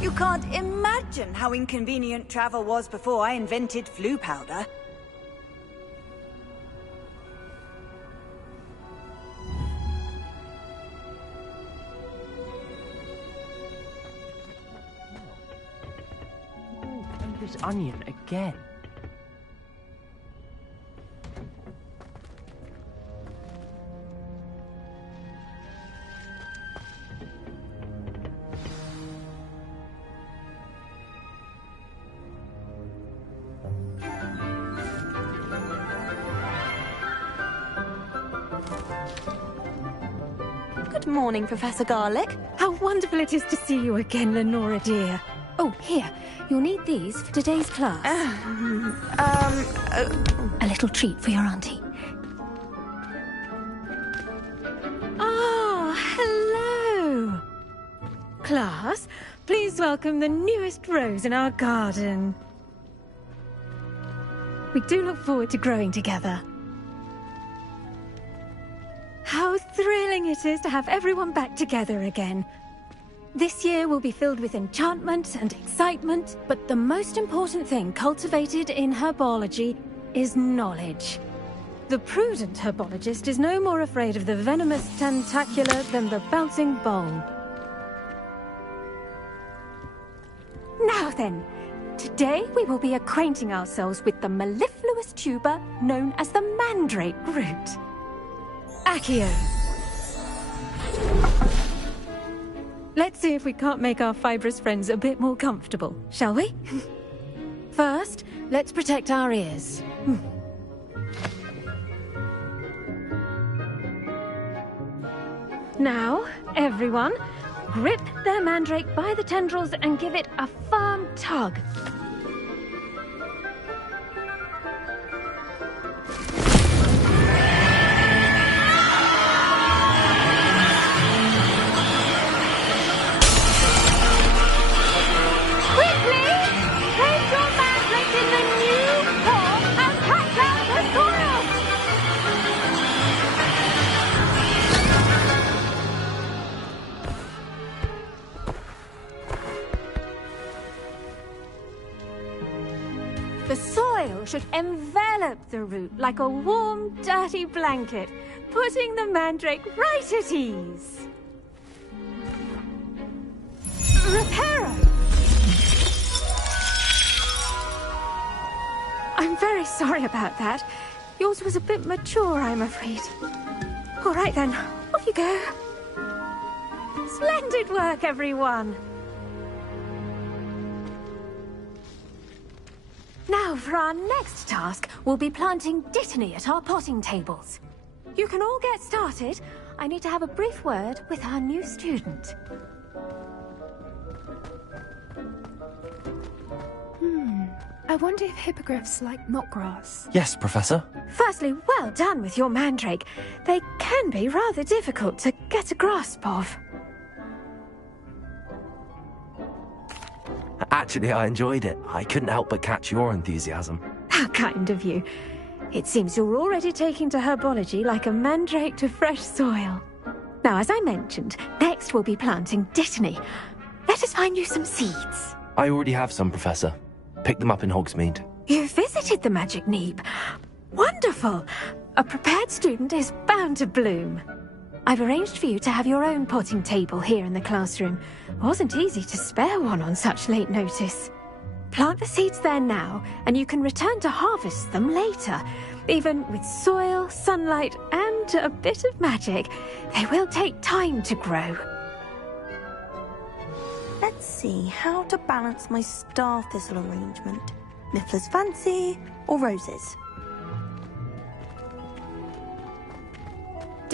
You can't imagine how inconvenient travel was before I invented flu powder. Oh, and this onion again. Good morning, Professor Garlic. How wonderful it is to see you again, Lenora dear. Oh, here. You'll need these for today's class. A little treat for your auntie. Ah, hello. Class, please welcome the newest rose in our garden. We do look forward to growing together. How thrilling it is to have everyone back together again. This year will be filled with enchantment and excitement, but the most important thing cultivated in herbology is knowledge. The prudent herbologist is no more afraid of the venomous tentacular than the bouncing bowl. Now then, today we will be acquainting ourselves with the mellifluous tuber known as the mandrake root. Accio. Let's see if we can't make our fibrous friends a bit more comfortable, shall we? First, let's protect our ears. Now, everyone, grip their mandrake by the tendrils and give it a firm tug. The soil should envelop the root like a warm, dirty blanket, putting the mandrake right at ease. Reparo! I'm very sorry about that. Yours was a bit mature, I'm afraid. All right then, off you go. Splendid work, everyone! Now, for our next task, we'll be planting Dittany at our potting tables. You can all get started. I need to have a brief word with our new student. I wonder if hippogriffs like knotgrass. Yes, Professor. Firstly, well done with your mandrake. They can be rather difficult to get a grasp of. Actually, I enjoyed it. I couldn't help but catch your enthusiasm. How kind of you. It seems you're already taking to herbology like a mandrake to fresh soil. Now, as I mentioned, next we'll be planting Dittany. Let us find you some seeds. I already have some, Professor. Picked them up in Hogsmeade. You visited the Magic Neep. Wonderful! A prepared student is bound to bloom. I've arranged for you to have your own potting table here in the classroom. Wasn't easy to spare one on such late notice. Plant the seeds there now, and you can return to harvest them later. Even with soil, sunlight, and a bit of magic, they will take time to grow. Let's see how to balance my star thistle arrangement. Miffler's Fancy or roses?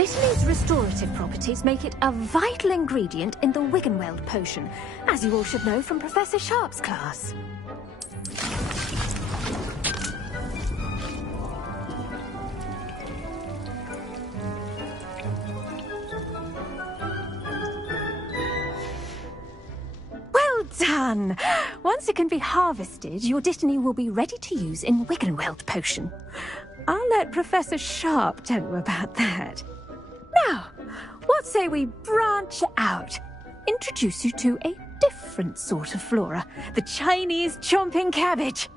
Dittany's restorative properties make it a vital ingredient in the Wiggenweld potion, as you all should know from Professor Sharp's class. Well done! Once it can be harvested, your Dittany will be ready to use in Wiggenweld potion. I'll let Professor Sharp tell you about that. Now, what say we branch out? Introduce you to a different sort of flora, the Chinese chomping cabbage.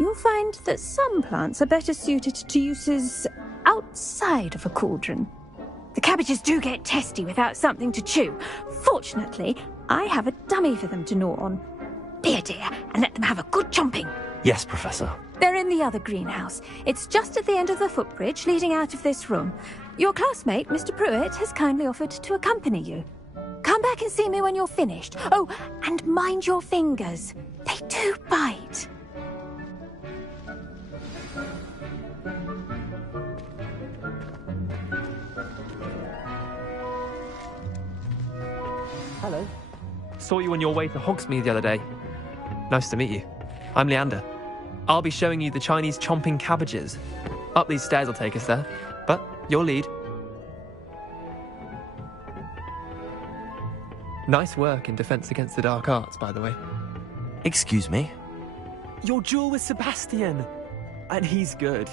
You'll find that some plants are better suited to uses outside of a cauldron. The cabbages do get testy without something to chew. Fortunately, I have a dummy for them to gnaw on. Be a dear and let them have a good chomping. Yes, Professor. They're in the other greenhouse. It's just at the end of the footbridge leading out of this room. Your classmate, Mr. Pruitt, has kindly offered to accompany you. Come back and see me when you're finished. Oh, and mind your fingers. They do bite. Hello. Saw you on your way to Hogsmeade the other day. Nice to meet you. I'm Leander. I'll be showing you the Chinese chomping cabbages. Up these stairs will take us there, but your lead. Nice work in Defense Against the Dark Arts, by the way. Excuse me? Your duel with Sebastian! And he's good.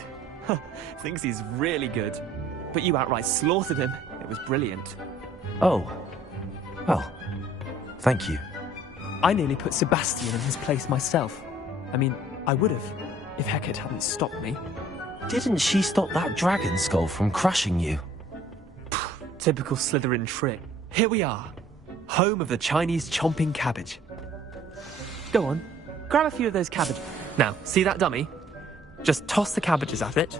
Thinks he's really good. But you outright slaughtered him. It was brilliant. Oh. Well, thank you. I nearly put Sebastian in his place myself. I mean, I would have, if Hecate hadn't stopped me. Didn't she stop that dragon skull from crushing you? Typical Slytherin trick. Here we are. Home of the Chinese chomping cabbage. Go on, grab a few of those cabbages. Now, see that dummy? Just toss the cabbages at it,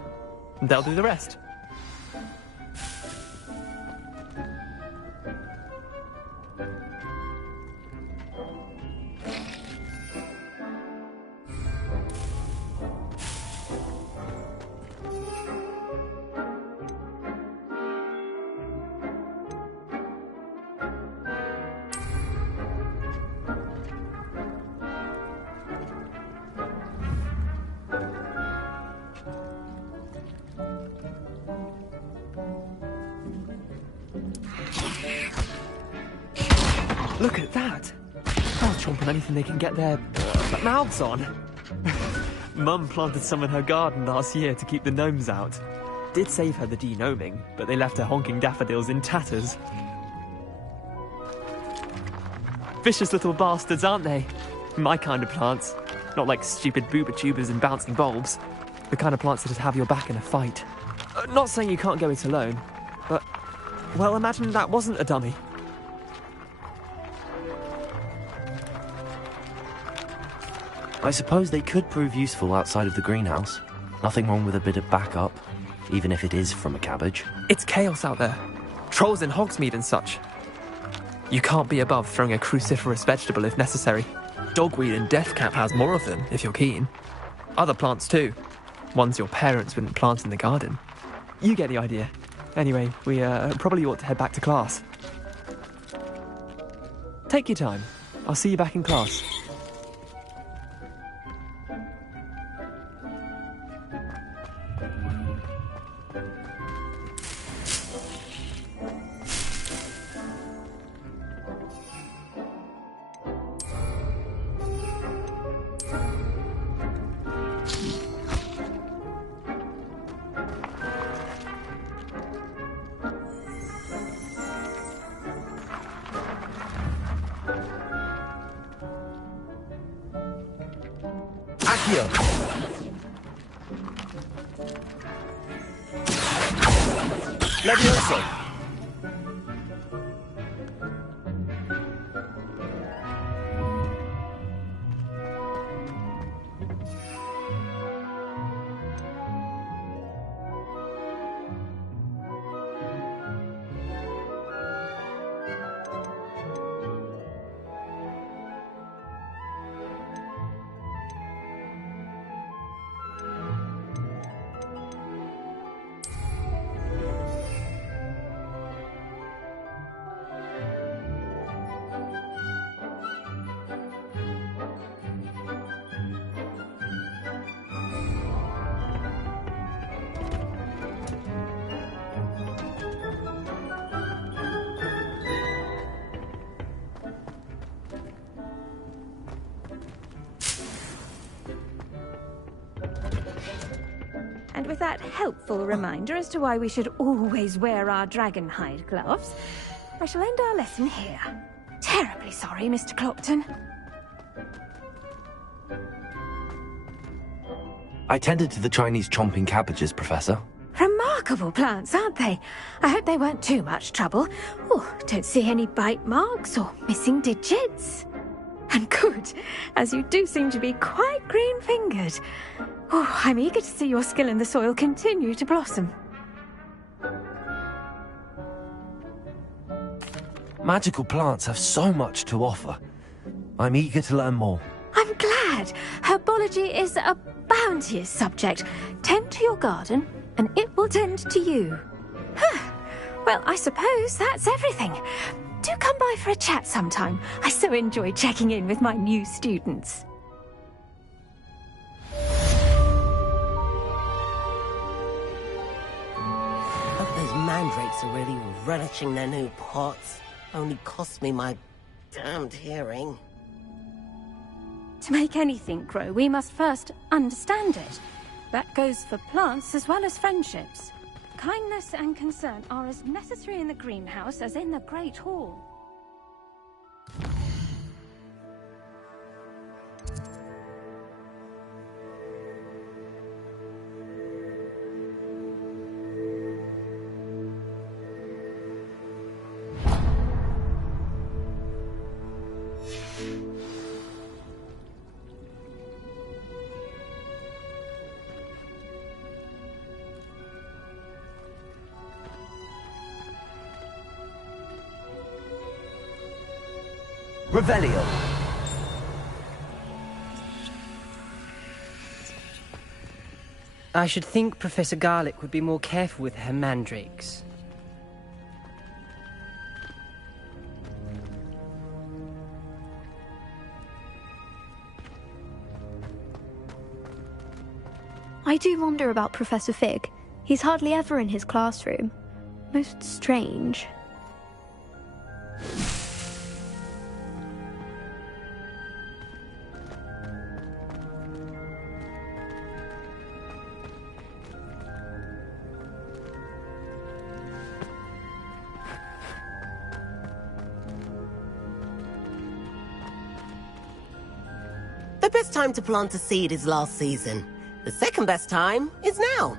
and they'll do the rest. Look at that! They'll chomp on anything they can get their mouths on. Mum planted some in her garden last year to keep the gnomes out. Did save her the de-gnoming, but they left her honking daffodils in tatters. Vicious little bastards, aren't they? My kind of plants. Not like stupid booba tubers and bouncing bulbs. The kind of plants that'd have your back in a fight. Not saying you can't go it alone, but, well, imagine that wasn't a dummy. I suppose they could prove useful outside of the greenhouse. Nothing wrong with a bit of backup, even if it is from a cabbage. It's chaos out there. Trolls in Hogsmeade and such. You can't be above throwing a cruciferous vegetable if necessary. Dogweed and deathcap has more of them, if you're keen. Other plants too. Ones your parents wouldn't plant in the garden. You get the idea. Anyway, we probably ought to head back to class. Take your time. I'll see you back in class. Accio! Levioso! And with that helpful reminder as to why we should always wear our dragon hide gloves, I shall end our lesson here. Terribly sorry, Mr. Clopton. I tended to the Chinese chomping cabbages, Professor. Remarkable plants, aren't they? I hope they weren't too much trouble. Oh, don't see any bite marks or missing digits. And good, as you do seem to be quite green-fingered. Oh, I'm eager to see your skill in the soil continue to blossom. Magical plants have so much to offer. I'm eager to learn more. I'm glad. Herbology is a bounteous subject. Tend to your garden, and it will tend to you. Well, I suppose that's everything. Do come by for a chat sometime. I so enjoy checking in with my new students. Hope those mandrakes are really relishing their new pots. Only cost me my damned hearing. To make anything grow, we must first understand it. That goes for plants as well as friendships. Kindness and concern are as necessary in the greenhouse as in the Great Hall. Revelio. I should think Professor Garlick would be more careful with her mandrakes. I do wonder about Professor Fig. He's hardly ever in his classroom. Most strange. The best time to plant a seed is last season. The second best time is now.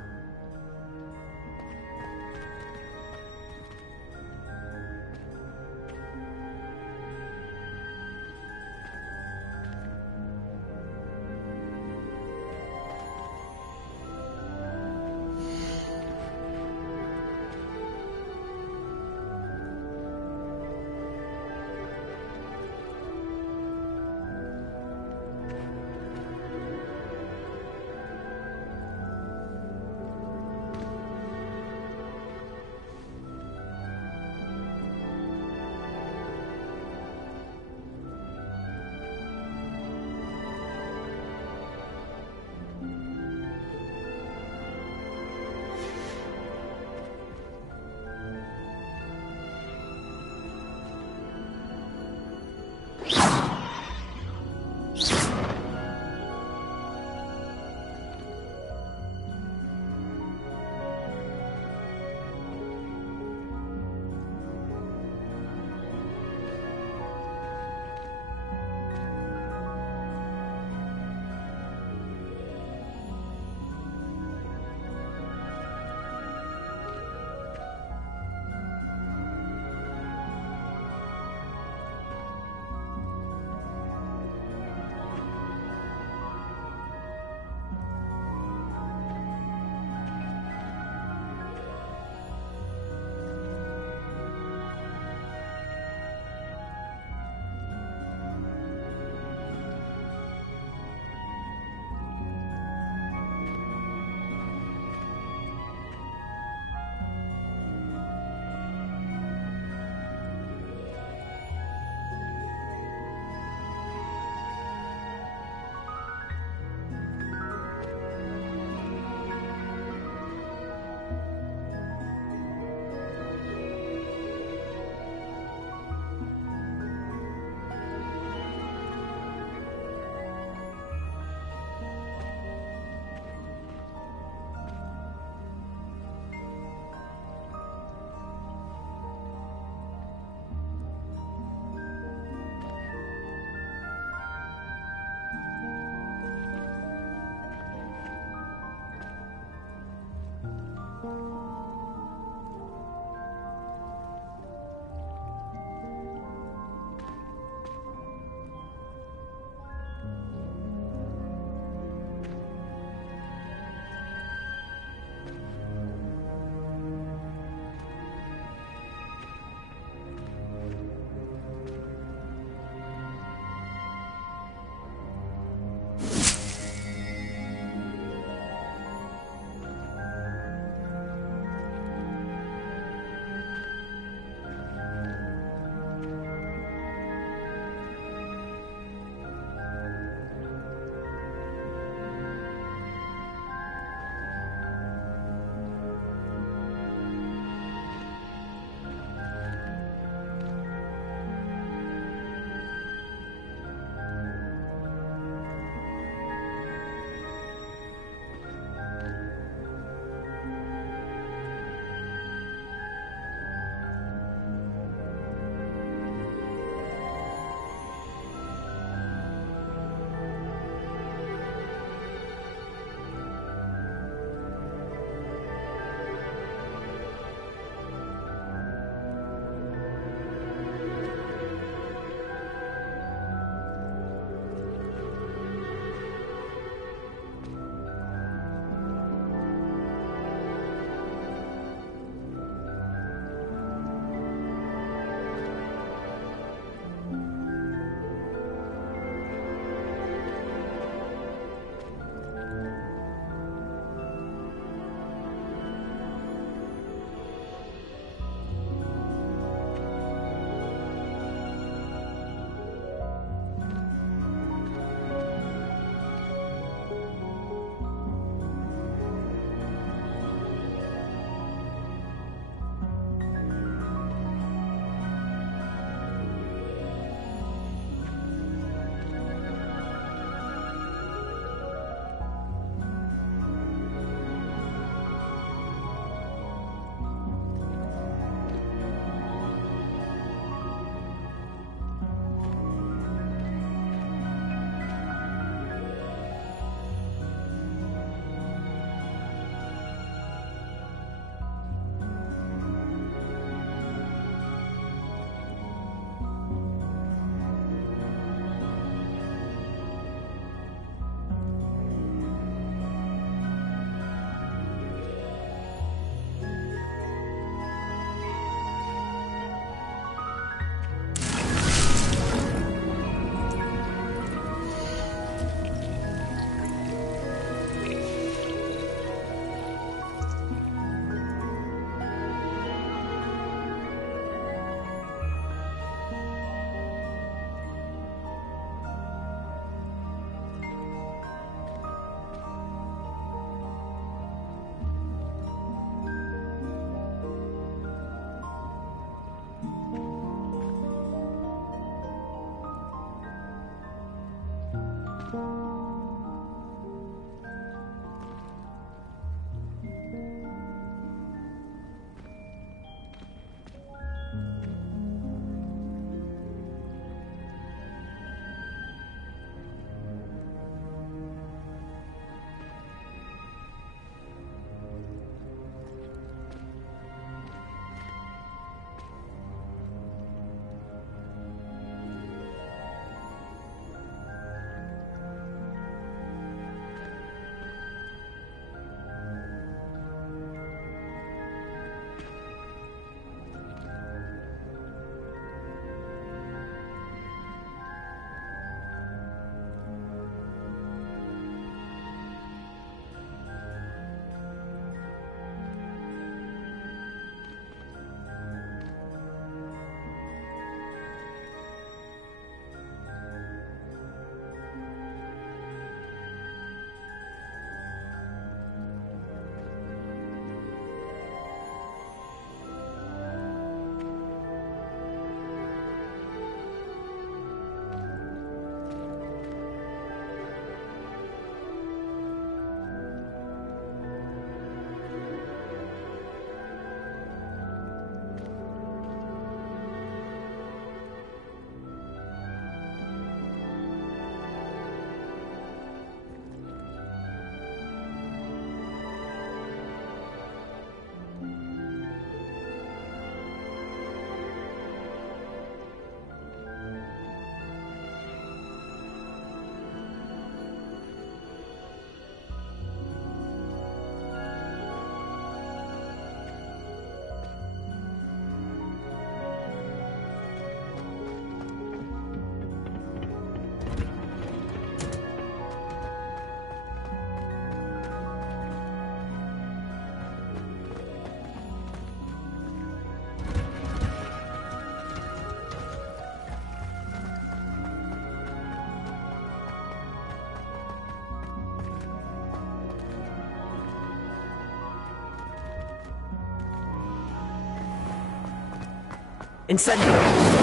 Incendio!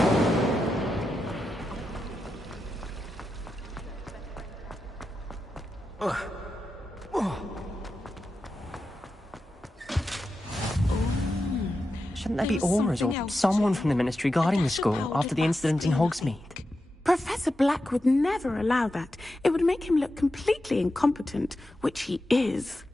Shouldn't there be aurors or someone from the Ministry guarding the school after the incident in Hogsmeade? Professor Black would never allow that. It would make him look completely incompetent, which he is.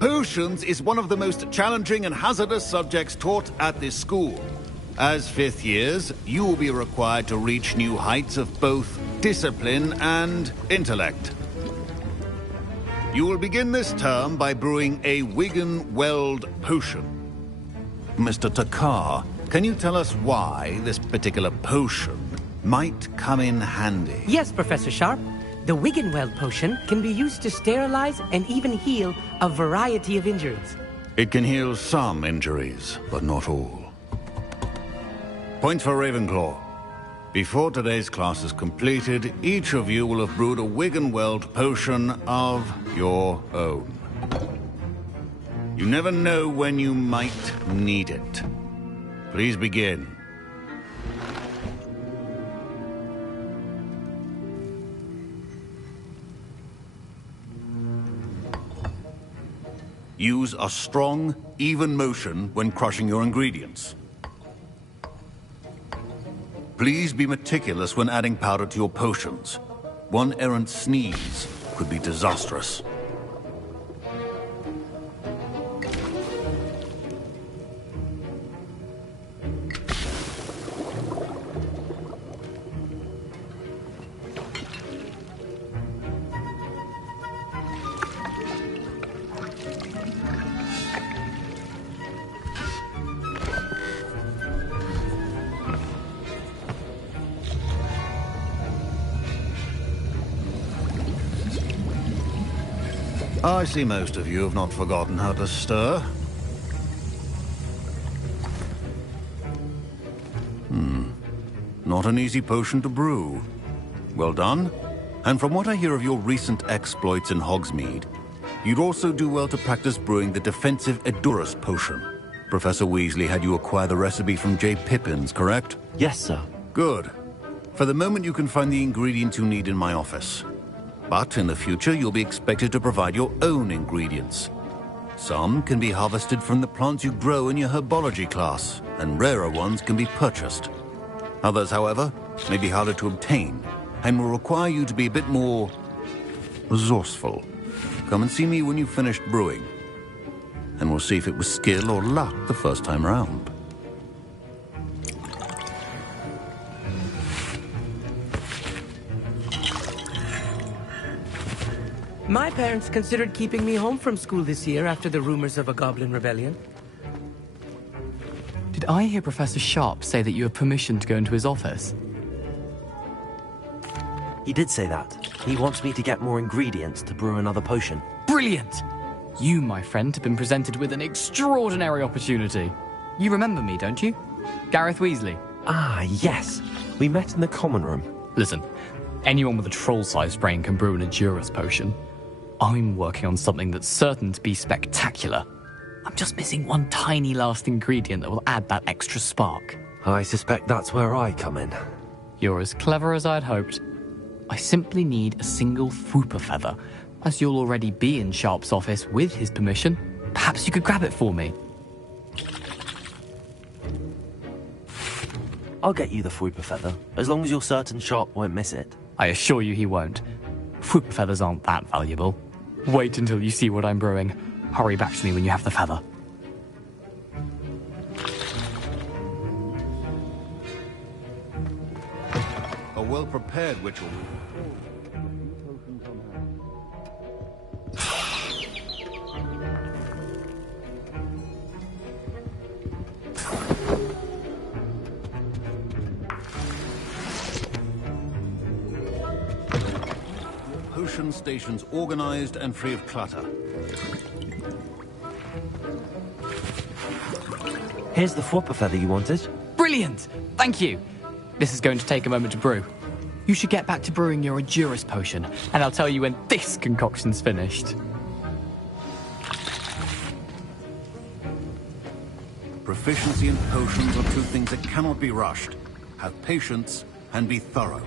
Potions is one of the most challenging and hazardous subjects taught at this school. As fifth years, you will be required to reach new heights of both discipline and intellect. You will begin this term by brewing a Wigan-Weld potion. Mr. Takar, can you tell us why this particular potion might come in handy? Yes, Professor Sharp. The Wigan-Weld potion can be used to sterilize and even heal a variety of injuries. It can heal some injuries, but not all. Point for Ravenclaw. Before today's class is completed, each of you will have brewed a Wigan-Weld potion of your own. You never know when you might need it. Please begin. Use a strong, even motion when crushing your ingredients. Please be meticulous when adding powder to your potions. One errant sneeze could be disastrous. I see most of you have not forgotten how to stir. Not an easy potion to brew. Well done. And from what I hear of your recent exploits in Hogsmeade, you'd also do well to practice brewing the defensive Edurus potion. Professor Weasley had you acquire the recipe from J. Pippins, correct? Yes, sir. Good. For the moment, you can find the ingredients you need in my office. But in the future, you'll be expected to provide your own ingredients. Some can be harvested from the plants you grow in your herbology class, and rarer ones can be purchased. Others, however, may be harder to obtain, and will require you to be a bit more resourceful. Come and see me when you've finished brewing, and we'll see if it was skill or luck the first time round. My parents considered keeping me home from school this year after the rumors of a goblin rebellion. Did I hear Professor Sharp say that you have permission to go into his office? He did say that. He wants me to get more ingredients to brew another potion. Brilliant! You, my friend, have been presented with an extraordinary opportunity. You remember me, don't you? Gareth Weasley. Ah, yes. We met in the common room. Listen, anyone with a troll-sized brain can brew an Edurus potion. I'm working on something that's certain to be spectacular. I'm just missing one tiny last ingredient that will add that extra spark. I suspect that's where I come in. You're as clever as I'd hoped. I simply need a single Fwooper feather. As you'll already be in Sharp's office with his permission, perhaps you could grab it for me. I'll get you the Fwooper feather, as long as you're certain Sharp won't miss it. I assure you he won't. Fwooper feathers aren't that valuable. Wait until you see what I'm brewing. Hurry back to me when you have the feather. A well-prepared witch will... potion stations organized and free of clutter. Here's the flopper feather you wanted. Brilliant! Thank you! This is going to take a moment to brew. You should get back to brewing your Endurus potion, and I'll tell you when this concoction's finished. Proficiency in potions are two things that cannot be rushed. Have patience and be thorough.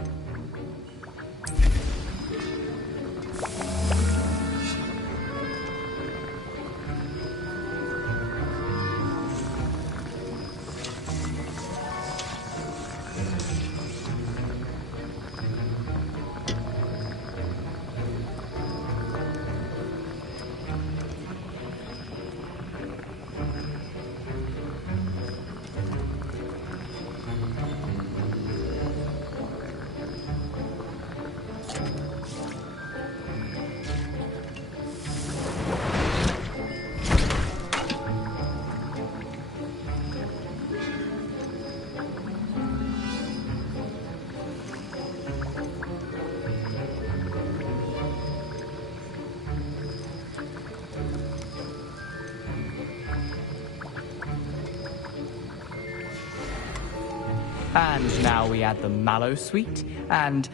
And now we add the mallow sweet, and...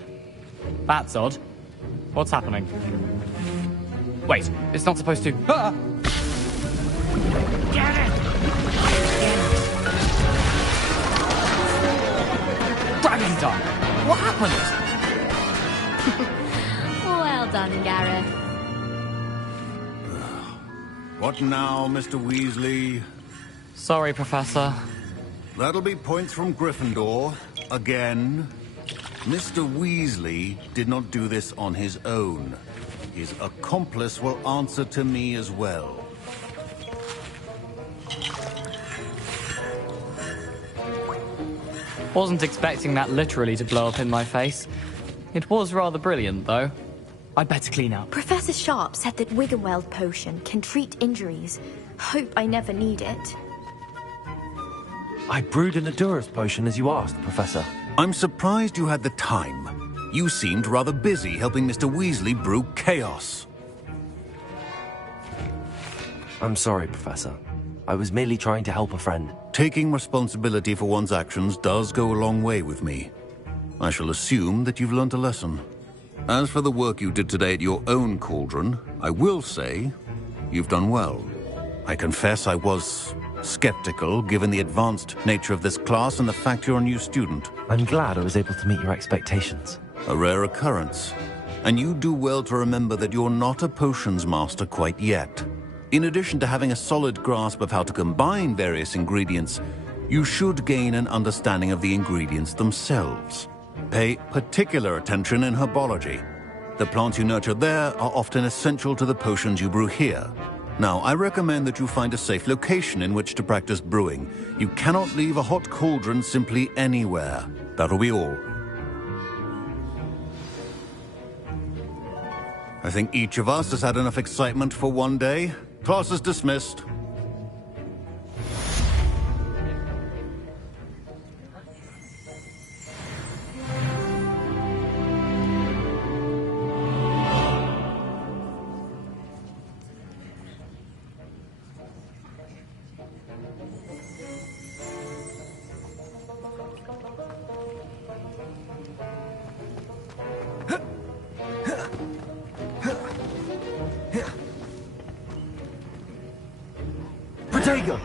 That's odd. What's happening? Wait, it's not supposed to... Ah! Get it! Dragon Dog! What happened? Well done, Gareth. What now, Mr. Weasley? Sorry, Professor. That'll be points from Gryffindor. Again. Mr. Weasley did not do this on his own. His accomplice will answer to me as well. Wasn't expecting that literally to blow up in my face. It was rather brilliant, though. I'd better clean up. Professor Sharp said that Wiggenweld potion can treat injuries. Hope I never need it. I brewed an Endurus potion as you asked, Professor. I'm surprised you had the time. You seemed rather busy helping Mr. Weasley brew chaos. I'm sorry, Professor. I was merely trying to help a friend. Taking responsibility for one's actions does go a long way with me. I shall assume that you've learnt a lesson. As for the work you did today at your own cauldron, I will say you've done well. I confess I was skeptical, given the advanced nature of this class and the fact you're a new student. I'm glad I was able to meet your expectations. A rare occurrence. And you do well to remember that you're not a potions master quite yet. In addition to having a solid grasp of how to combine various ingredients, you should gain an understanding of the ingredients themselves. Pay particular attention in herbology. The plants you nurture there are often essential to the potions you brew here. Now, I recommend that you find a safe location in which to practice brewing. You cannot leave a hot cauldron simply anywhere. That'll be all. I think each of us has had enough excitement for one day. Class is dismissed. Protego!